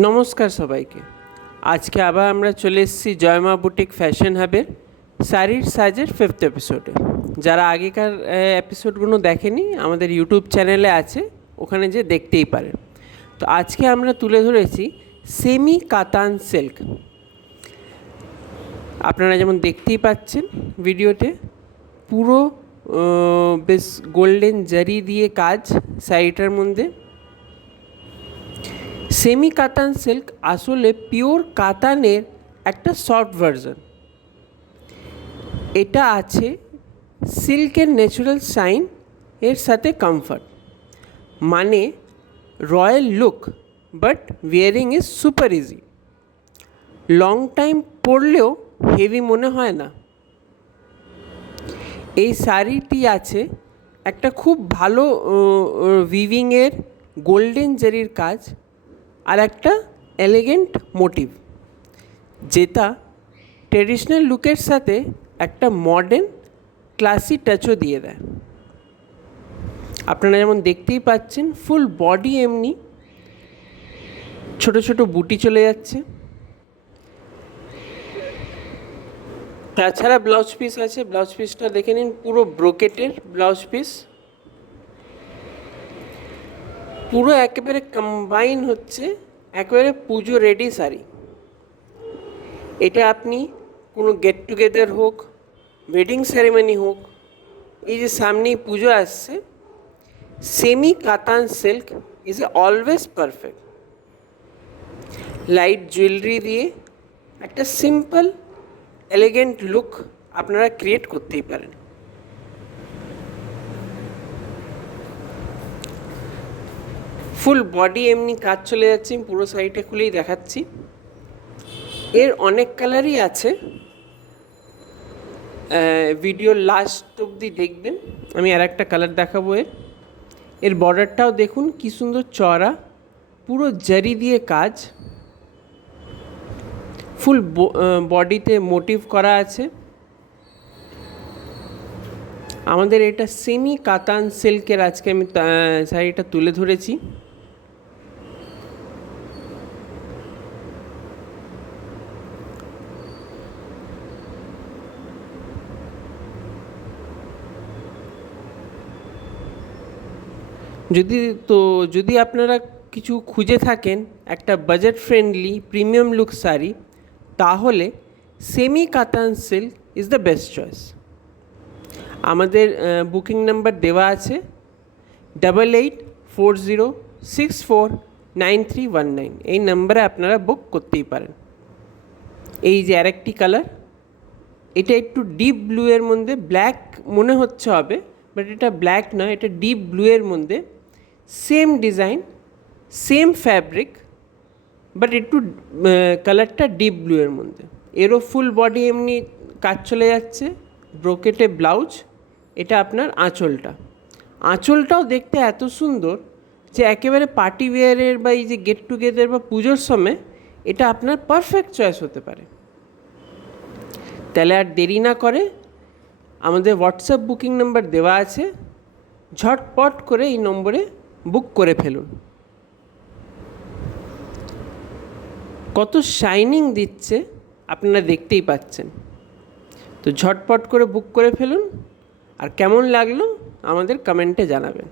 নমস্কার সবাইকে। আজকে আবার আমরা চলে এসেছি জয়মা বুটিক ফ্যাশন হাবের শাড়ির সাজের 5th এপিসোডে। যারা আগেকার এপিসোডগুলো দেখেনি আমাদের ইউটিউব চ্যানেলে আছে, ওখানে যে দেখতেই পারেন। তো আজকে আমরা তুলে ধরেছি সেমি কাতান সিল্ক। আপনারা যেমন দেখতেই পাচ্ছেন ভিডিওতে, পুরো বেশ গোল্ডেন জারি দিয়ে কাজ শাড়িটার মধ্যে। সেমি কাতান সিল্ক আসলে পিওর কাতানের একটা সফট ভার্সন। এটা আছে সিল্কের ন্যাচারাল শাইন এর সাথে কমফর্ট, মানে royal look, but wearing is super easy. Long time পরলেও হেভি মনে হয় না। এই শাড়িটি আছে একটা খুব ভালো উইভিংয়ের গোল্ডেন জারির কাজ আর একটা এলিগেন্ট মোটিভ, যেটা ট্রেডিশনাল লুকের সাথে একটা মডার্ন ক্লাসি টাচও দিয়ে দেয়। আপনারা যেমন দেখতেই পাচ্ছেন, ফুল বডি এমনি ছোট ছোট বুটি চলে যাচ্ছে। তাছাড়া ব্লাউজ পিস আছে, ব্লাউজ পিসটা দেখে নিন, পুরো ব্রোকেটের ব্লাউজ পিস, পুরো একেবারে কম্বাইন হচ্ছে, একেবারে পুজো রেডি শাড়ি। এটা আপনি কোনো গেট টুগেদার হোক, ওয়েডিং সেরেমনি হোক, এই যে সামনেই পুজো আসছে, সেমি কাতান silk is always perfect. Light jewellery দিয়ে একটা সিম্পল এলিগেন্ট লুক আপনারা ক্রিয়েট করতেই পারেন। ফুল বডি এমনি কাজ চলে যাচ্ছে, আমি পুরো শাড়িটা খুলেই দেখাচ্ছি। এর অনেক কালারই আছে, ভিডিওর লাস্ট অবধি দেখবেন। আমি আর একটা কালার দেখাবো। এর বর্ডারটাও দেখুন কি সুন্দর চওড়া, পুরো জারি দিয়ে কাজ, ফুল বডিতে মোটিভ করা আছে। আমাদের এটা সেমি কাতান সিল্কের আজকে আমি শাড়িটা তুলে ধরেছি। যদি আপনারা কিছু খুঁজে থাকেন একটা budget friendly premium look sari, তাহলে সেমি কাতান silk is the best choice. আমাদের বুকিং নাম্বার দেওয়া আছে 8840649319। এই নাম্বারে আপনারা বুক করতেই পারেন। এই যে আরেকটি কালার, এটা একটু ডিপ ব্লু এর মধ্যে, ব্ল্যাক মনে হচ্ছে হবে, বাট এটা ব্ল্যাক নয়, এটা ডিপ ব্লু এর মধ্যে, same design, same fabric, but একটু কালারটা ডিপ ব্লু এর মধ্যে। এরও ফুল বডি এমনি কাজ চলে যাচ্ছে, ব্রোকেটে ব্লাউজ। এটা আপনার আঁচলটাও দেখতে এত সুন্দর যে একেবারে পার্টি ওয়্যারের বা এই যে গেট টুগেদার বা পুজোর সময় এটা আপনার পারফেক্ট চয়েস হতে পারে। তাহলে আর দেরি না করে আমাদের হোয়াটসঅ্যাপ বুকিং নাম্বার দেওয়া আছে, ঝটপট করে এই নম্বরে বুক করে ফেলুন। কত শাইনিং দিচ্ছে আপনারা দেখতেই পাচ্ছেন। তো ঝটপট করে বুক করে ফেলুন, আর কেমন লাগলো আমাদের কমেন্টে জানাবেন।